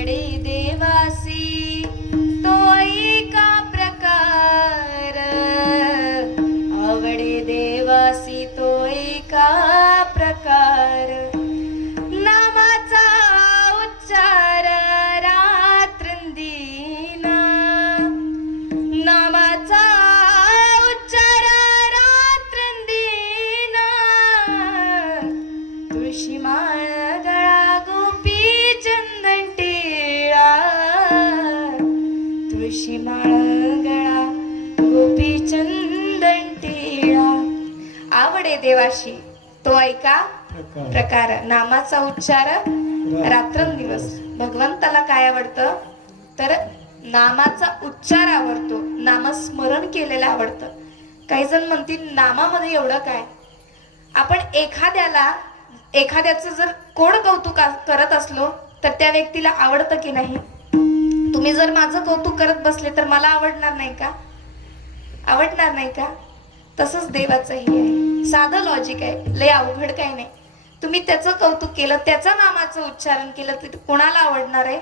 आवडे देवासी तो एका प्रकार, आवडे देवासी तो एका प्रकार, नामाचा उच्चार रात्रंदिना, नामाचा उच्चार रात्रंदिना, तुळशी माळ गळा गोपी चंदन टिळा, तुळशी माळ गळा गोपी चंदन टिळा, आवडे देवाशी तो ऐका प्रकार, नामाचा उच्चार रात्रंदिवस. भगवंताला काय आवडतं तर नामाचा उच्चार आवडतो, नामस्मरण केलेलं आवडतं. काही जण म्हणतील नामामध्ये एवढं काय. आपण एखाद्याचं जर कोण कौतुक करत असलो तर त्या व्यक्तीला आवडतं की नाही. तुम्ही जर माझं कौतुक करत बसले तर मला आवडणार नाही का, आवडणार नाही का. तसंच देवाचंही आहे, साधं लॉजिक आहे, लय अवघड काही नाही. तुम्ही त्याचं कौतुक केलं, त्याचं नामाचं उच्चारण केलं तर कोणाला आवडणार आहे,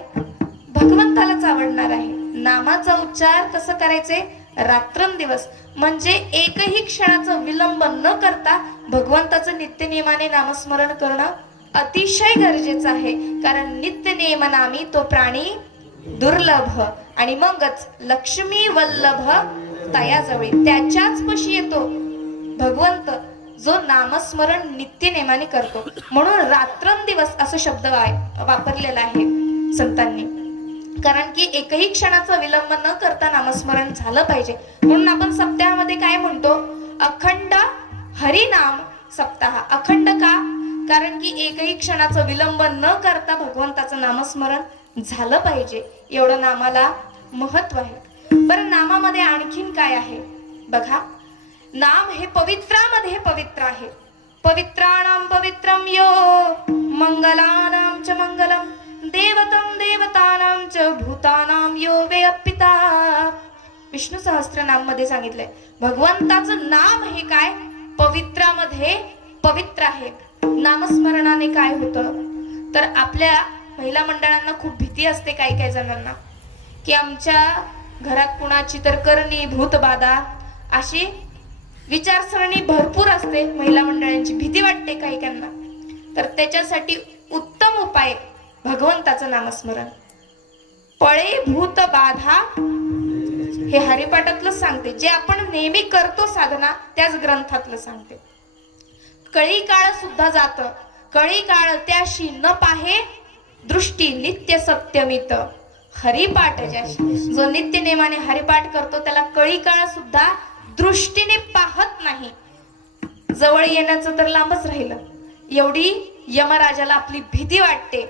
भगवंतालाच आवडणार आहे. नामाचा उच्चार कसं करायचे रात्रंदिवस, म्हणजे एकही क्षणाचं विलंब न करता भगवंताचं नित्य नियमाने नामस्मरण करणं अतिशय गरजेचं आहे. कारण नित्य नियमनामी तो प्राणी दुर्लभ, आणि मगच लक्ष्मी वल्लभ तयाजवळी, त्याच्याच पशी येतो भगवंत जो नामस्मरण नित्य नेमाने करतो. म्हणून रात्रंदिवस असं शब्द वापरलेला आहे संतांनी, कारण की एकही क्षणाचा विलंब न करता नामस्मरण झालं पाहिजे. म्हणून आपण सप्ताहामध्ये काय म्हणतो, अखंड हरिनाम सप्ताह. अखंड का, कारण की एकही क्षणाचा विलंब न करता भगवंताचं नामस्मरण झालं पाहिजे, एवढं नामाला महत्व आहे. बरं, नामामध्ये आणखीन काय आहे बघा. नाम हे पवित्रामध्ये पवित्र आहे. पवित्राणाम पवित्रम यो मंगलानाम च मंगलम, देवतम देवतानाम च भूतानाम यो वे पिता. विष्णू सहस्त्रनाम मध्ये सांगितलंय भगवंताचं नाम हे काय पवित्रामध्ये पवित्र आहे. नामस्मरणाने काय होतं तर आपल्या महिला मंडळांना खूप भीती असते काही काही जणांना, की आमच्या घरात कुणाची तर करणी भूत बाधा अशी विचारसरणी भरपूर असते. महिला मंडळांची भीती वाटते काही काहींना. तर त्याच्यासाठी उत्तम उपाय भगवंताचं नामस्मरण. पळे भूत बाधा हे हरिपाठातलं सांगते, जे आपण नेहमी करतो साधना त्याच ग्रंथातलं सांगते. कळी काळ सुद्धा जात, कळी काळ त्याशी न पाहे दृष्टी नित्य सत्यमित. हरिपाठ ज्याशी, जो नित्य नेमाने हरिपाठ करतो त्याला कळी काळ सुद्धा दृष्टीने पाहत नाही. जवळ येण्याचं तर लांबच राहिलं, एवढी यमराजाला आपली भीती वाटते.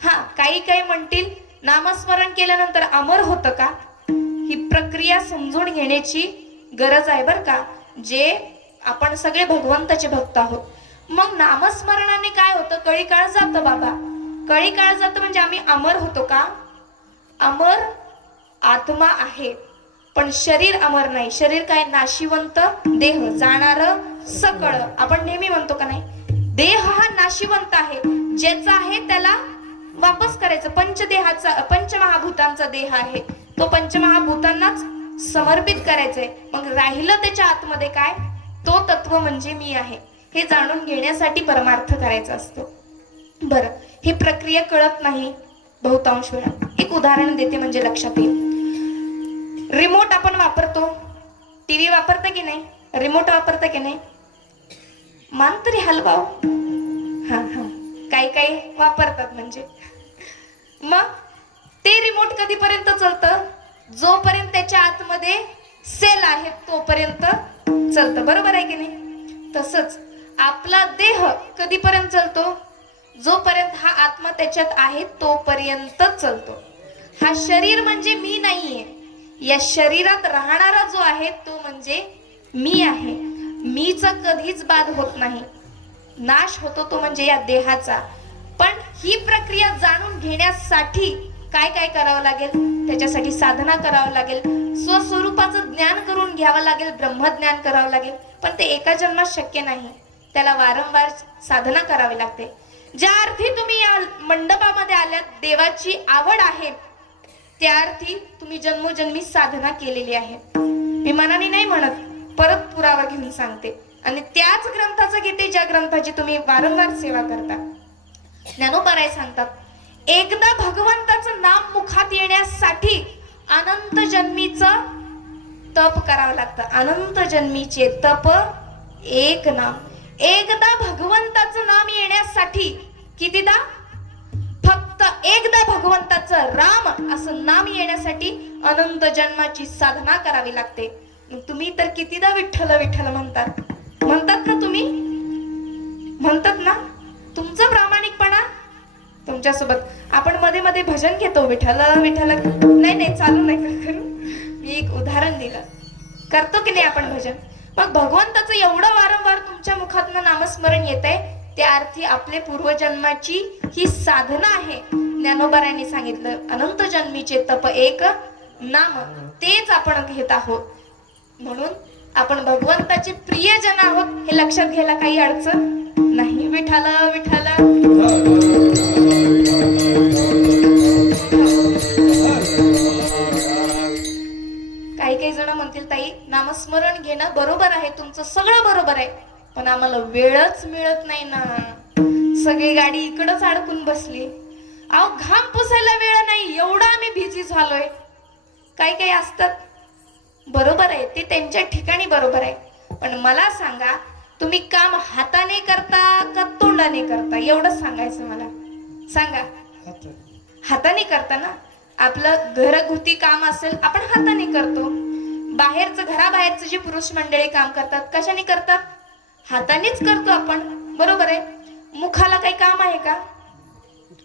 हा, काही काही म्हणतील नामस्मरण केल्यानंतर अमर होतं का. ही प्रक्रिया समजून घेण्याची गरज आहे बर का. जे आपण सगळे भगवंताचे भक्त आहोत. मग नामस्मरणाने काय होतं, कळी काळ जातं बाबा. कळी काळ जातं म्हणजे आम्ही अमर होतो का. अमर आत्मा आहे पण शरीर अमर नाही. शरीर काय नाशिवंत, देह जाणार सकळ, आपण नेहमी म्हणतो का नाही. देह हा नाशिवंत आहे, ज्याचा आहे त्याला वापस करायचं. पंचदेहाचा, पंचमहाभूतांचा देह आहे, तो पंचमहाभूतांनाच समर्पित करायचंय. मग राहिलं त्याच्या आतमध्ये काय, तो तत्व म्हणजे मी आहे हे जाणून घेण्यासाठी परमार्थ करायचा असतो. बरं, ही प्रक्रिया कळत नाही बहुतांश वेळा. एक उदाहरण देते म्हणजे लक्षात येईल. रिमोट आपण वापरतो, टीव्ही वापरता की नाही, रिमोट वापरता की नाही, मान तरी हलवाव. हा हा, काही काही वापरतात म्हणजे. मग ते रिमोट कधीपर्यंत चालतं, जोपर्यंत त्याच्या आतमध्ये सेल आहे तोपर्यंत चालतं, बरोबर आहे की नाही. तसंच आपला देह कधीपर्यंत चालतो, जोपर्यंत हा आत्मा त्याच्यात आहे तोपर्यंत चालतो. हा शरीर म्हणजे मी नाहीये, या शरीरात राहणारा जो आहे तो म्हणजे मी आहे. मीचा कधीच बाद होत नाही, नाश होतो तो म्हणजे या देहाचा. पण ही प्रक्रिया जाणून घेण्यासाठी काय काय करावं लागेल, त्याच्यासाठी साधना करावं लागेल, स्वस्वरूपाचं ज्ञान करून घ्यावं लागेल, ब्रह्मज्ञान करावं लागेल. पण ते एका जन्मात शक्य नाही, त्याला वारंवार साधना करावी लागते. ज्या अर्थी तुम्ही या मंडपामध्ये आल्यात, देवाची आवड आहे, त्या अर्थी तुम्ही जन्मोजन्मी साधना केलेली आहे. मी मनाने नाही म्हणत, परत पुरावा घेऊन सांगते. आणि त्याच ग्रंथाचं घेते ज्या ग्रंथाची तुम्ही वारंवार सेवा करता. ज्ञानोबाराय सांगतात, एकदा भगवंताचं नाम मुखात येण्यासाठी अनंत जन्मीचं तप करावं लागतं. अनंत जन्मीचे तप एक नाम. एकदा भगवंताचं नाम येण्यासाठी कितीदा? फक्त एकदा भगवंताचं राम असं नाम येण्यासाठी अनंत जन्माची साधना करावी लागते. तुम्ही तर कितीदा विठ्ठल विठ्ठल म्हणतात ना, तुम्ही म्हणतात ना. तुमचं प्रामाणिकपणा तुमच्यासोबत. आपण मध्ये मध्ये भजन घेतो, विठ्ठल विठ्ठल. नाही चालू नाही करू. मी एक उदाहरण दिलं. करतो की नाही आपण भजन? मग भगवंताचं एवढं वारंवार तुमच्या मुखातनं नामस्मरण येत आहे, त्या अर्थी आपले पूर्वजन्माची ही साधना आहे. ज्ञानोबारायांनी सांगितलं, अनंत जन्मीचे तप एक नाम, तेच आपण घेत आहोत. म्हणून आपण भगवंताचे प्रियजन आहोत हे लक्षात घ्यायला काही अडचण नाही. विठ्ठल विठ्ठल. काही जण म्हणतील, ताई नामस्मरण घेणं बरोबर आहे, तुमचं सगळं बरोबर आहे, पण आम्हाला वेळच मिळत नाही ना. सगळी गाडी इकडच अडकून बसली. अहो, घाम पुसायला वेळ नाही, एवढा आम्ही बिझी झालोय. काही असतात, बरोबर आहे, ते त्यांच्या ठिकाणी बरोबर आहे. पण मला सांगा, तुम्ही काम हाताने करता का तोंडाने करता? एवढंच सांगायचं मला. सांगा. हाताने करता ना. आपलं घरगुती काम असेल, आपण हाताने करतो. बाहेरचं, घराबाहेरचं जे पुरुष मंडळी काम करतात, कशाने करतात? हातानेच करतो आपण, बरोबर आहे. मुखाला काही काम आहे का?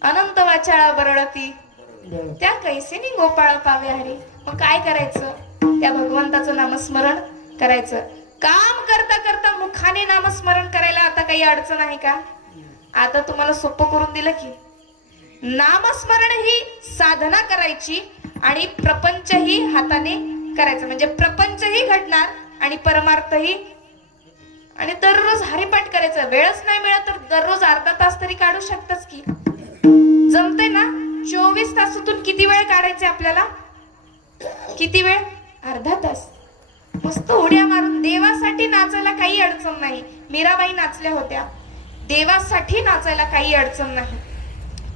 अनंत वाचाळा बरळती त्या कैसेनी गोपाळ पावे हरी. मग काय करायचं? त्या भगवंताचं नामस्मरण करायचं. काम करता करता मुखाने नामस्मरण करायला आता काही अडचण आहे का? आता तुम्हाला सोपं करून दिलं की नामस्मरण ही साधना करायची आणि प्रपंच ही हाताने करायचं. म्हणजे प्रपंचही घडणार आणि परमार्थही. आणि दररोज हरिपाठ करायचं. वेळच नाही मिळत तर दररोज अर्धा तास तरी काढू शकताच की. जमते ना? 24 तासातून किती वेळ काढायचे आपल्याला? किती वेळ? अर्धा तास. मस्त उड्या मारून देवासाठी नाचायला काही अडचण नाही. मीराबाई नाचल्या होत्या. देवासाठी नाचायला काही अडचण नाही.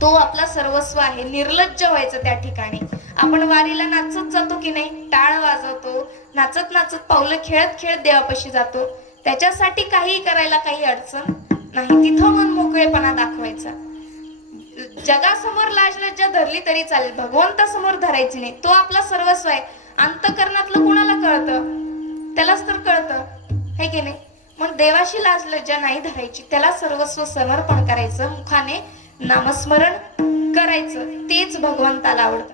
तो आपला सर्वस्व आहे. निर्लज्ज व्हायचं त्या ठिकाणी. आपण वारीला नाचत जातो की नाही? टाळ वाजवतो, नाचत नाचत पावलं खेळत खेळत देवापाशी जातो. त्याच्यासाठी काही करायला काही अडचण नाही. तिथं मन मोकळेपणा दाखवायचा. जगासमोर लाज लज्जा धरली तरी चालेल, भगवंतासमोर धरायची नाही. तो आपला सर्वस्व आहे. अंतःकरणातलं कोणाला कळतं? त्यालाच तर कळतं, है की नाही? मग देवाशी लाज लज्जा नाही धरायची. त्याला सर्वस्व समर्पण करायचं. मुखाने नामस्मरण करायचं. तेच भगवंताला आवडतं.